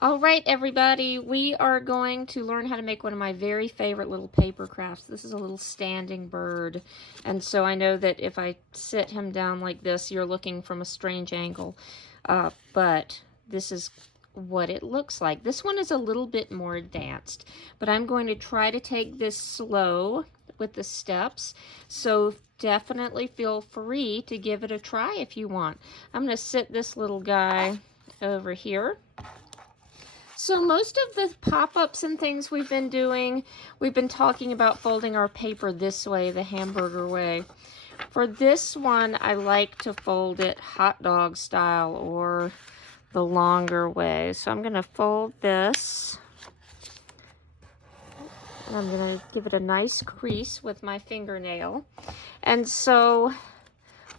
All right, everybody, we are going to learn how to make one of my very favorite little paper crafts. This is a little standing bird, and so I know that if I sit him down like this, you're looking from a strange angle, but this is what it looks like. This one is a little bit more advanced, but I'm going to try to take this slow with the steps, so definitely feel free to give it a try if you want. I'm going to sit this little guy over here. So most of the pop-ups and things we've been doing, we've been talking about folding our paper this way, the hamburger way. For this one, I like to fold it hot dog style or the longer way. So I'm going to fold this, and I'm going to give it a nice crease with my fingernail. And so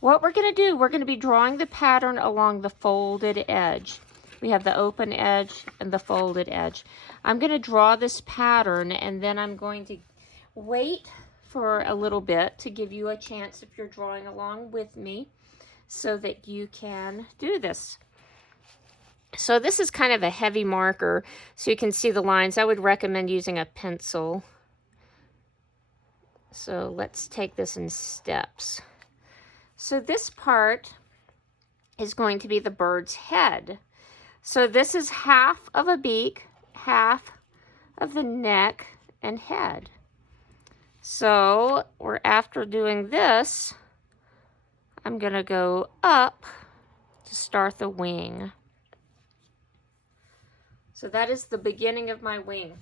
what we're going to do, we're going to be drawing the pattern along the folded edge. We have the open edge and the folded edge. I'm going to draw this pattern, and then I'm going to wait for a little bit to give you a chance, if you're drawing along with me, so that you can do this. So this is kind of a heavy marker, so you can see the lines. I would recommend using a pencil. So let's take this in steps. So this part is going to be the bird's head. So this is half of a beak, half of the neck and head. So after doing this, I'm going to go up to start the wing. So that is the beginning of my wing.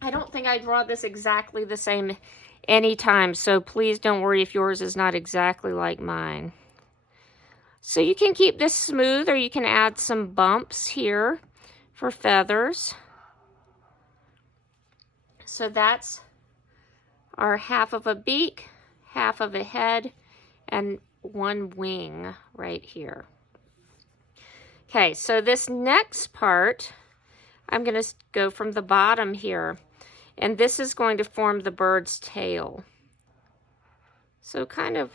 I don't think I draw this exactly the same anytime, so please don't worry if yours is not exactly like mine. So you can keep this smooth, or you can add some bumps here for feathers. So that's our half of a beak, half of a head, and one wing right here. Okay, so this next part, I'm going to go from the bottom here, and this is going to form the bird's tail. So kind of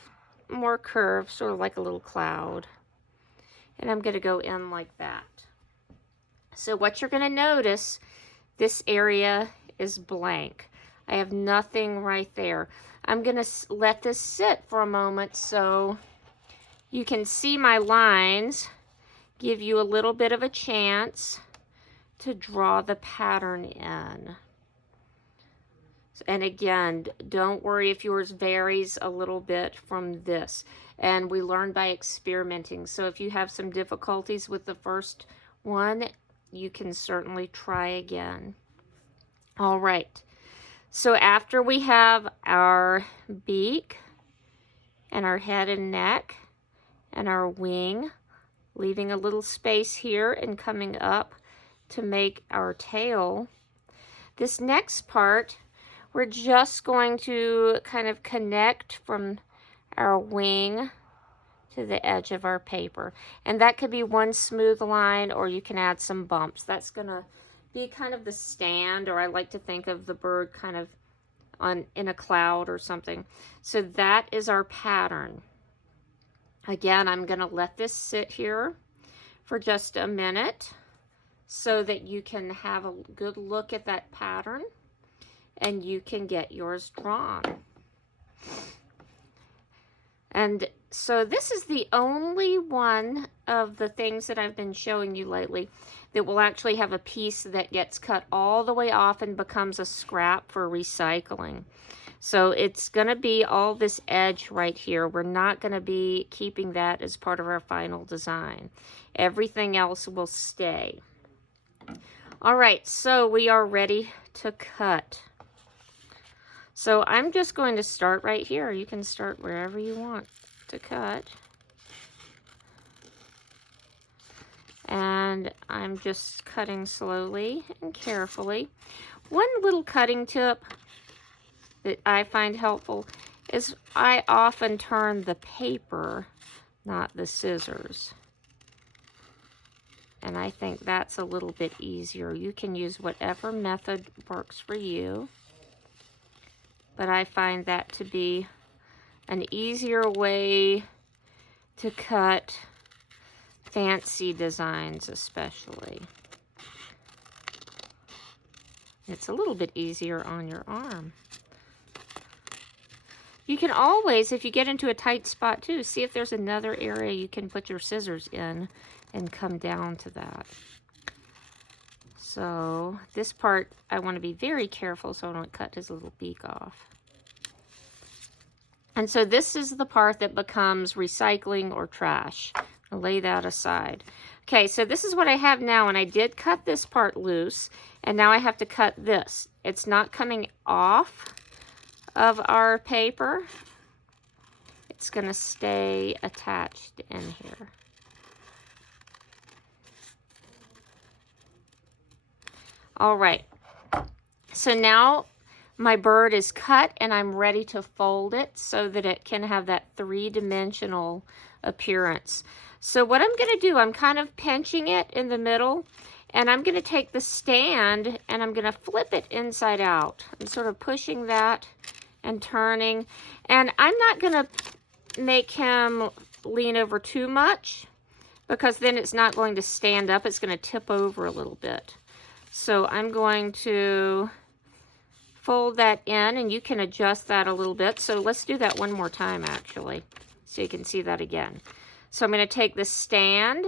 more curved, sort of like a little cloud. And I'm going to go in like that. So what you're going to notice, this area is blank. I have nothing right there. I'm going to let this sit for a moment so you can see my lines, give you a little bit of a chance to draw the pattern in. And again, don't worry if yours varies a little bit from this. And we learn by experimenting. So if you have some difficulties with the first one, you can certainly try again. All right. So after we have our beak and our head and neck and our wing, leaving a little space here and coming up to make our tail, this next part, we're just going to kind of connect from our wing to the edge of our paper. And that could be one smooth line, or you can add some bumps. That's going to be kind of the stand, or I like to think of the bird kind of in a cloud or something. So that is our pattern. Again, I'm going to let this sit here for just a minute so that you can have a good look at that pattern, and you can get yours drawn. And so this is the only one of the things that I've been showing you lately that will actually have a piece that gets cut all the way off and becomes a scrap for recycling. So it's going to be all this edge right here. We're not going to be keeping that as part of our final design. Everything else will stay. All right, so we are ready to cut. So I'm just going to start right here. You can start wherever you want to cut. And I'm just cutting slowly and carefully. One little cutting tip that I find helpful is I often turn the paper, not the scissors. And I think that's a little bit easier. You can use whatever method works for you. But I find that to be an easier way to cut fancy designs especially. It's a little bit easier on your arm. You can always, if you get into a tight spot too, see if there's another area you can put your scissors in and come down to that. So this part, I want to be very careful so I don't cut his little beak off. And so this is the part that becomes recycling or trash. I'll lay that aside. Okay, so this is what I have now, and I did cut this part loose, and now I have to cut this. It's not coming off of our paper. It's going to stay attached in here. All right, so now my bird is cut and I'm ready to fold it so that it can have that three-dimensional appearance. So what I'm going to do, I'm kind of pinching it in the middle, and I'm going to take the stand and I'm going to flip it inside out. I'm sort of pushing that and turning, and I'm not going to make him lean over too much because then it's not going to stand up. It's going to tip over a little bit. So I'm going to fold that in, and you can adjust that a little bit. So let's do that one more time, actually, so you can see that again. So I'm going to take the stand,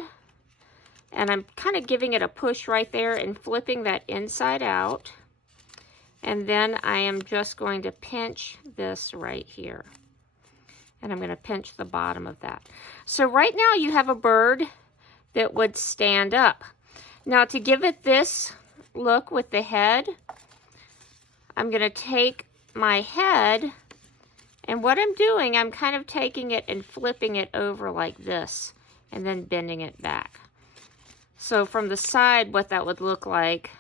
and I'm kind of giving it a push right there and flipping that inside out. And then I am just going to pinch this right here. And I'm going to pinch the bottom of that. So right now you have a bird that would stand up. Now to give it this look with the head, I'm going to take my head, and what I'm doing, I'm kind of taking it and flipping it over like this and then bending it back. So from the side, what that would look like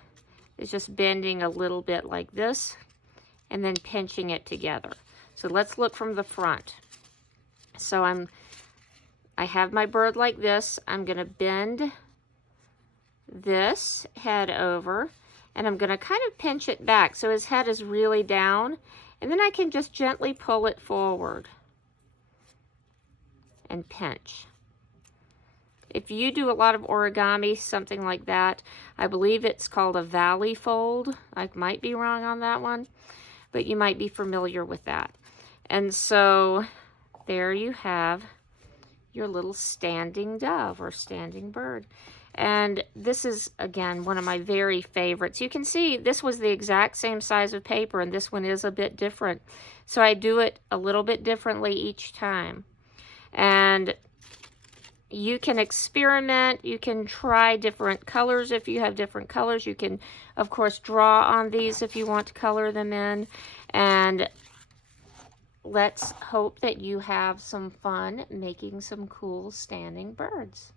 is just bending a little bit like this and then pinching it together. So let's look from the front. So I have my bird like this. I'm going to bend this head over, and I'm going to kind of pinch it back so his head is really down, and then I can just gently pull it forward and pinch. If you do a lot of origami, something like that, I believe it's called a valley fold. I might be wrong on that one, but you might be familiar with that. And so there you have your little standing dove or standing bird. And this is, again, one of my very favorites. You can see this was the exact same size of paper, and this one is a bit different. So I do it a little bit differently each time. And you can experiment. You can try different colors if you have different colors. You can, of course, draw on these if you want to color them in. And let's hope that you have some fun making some cool standing birds.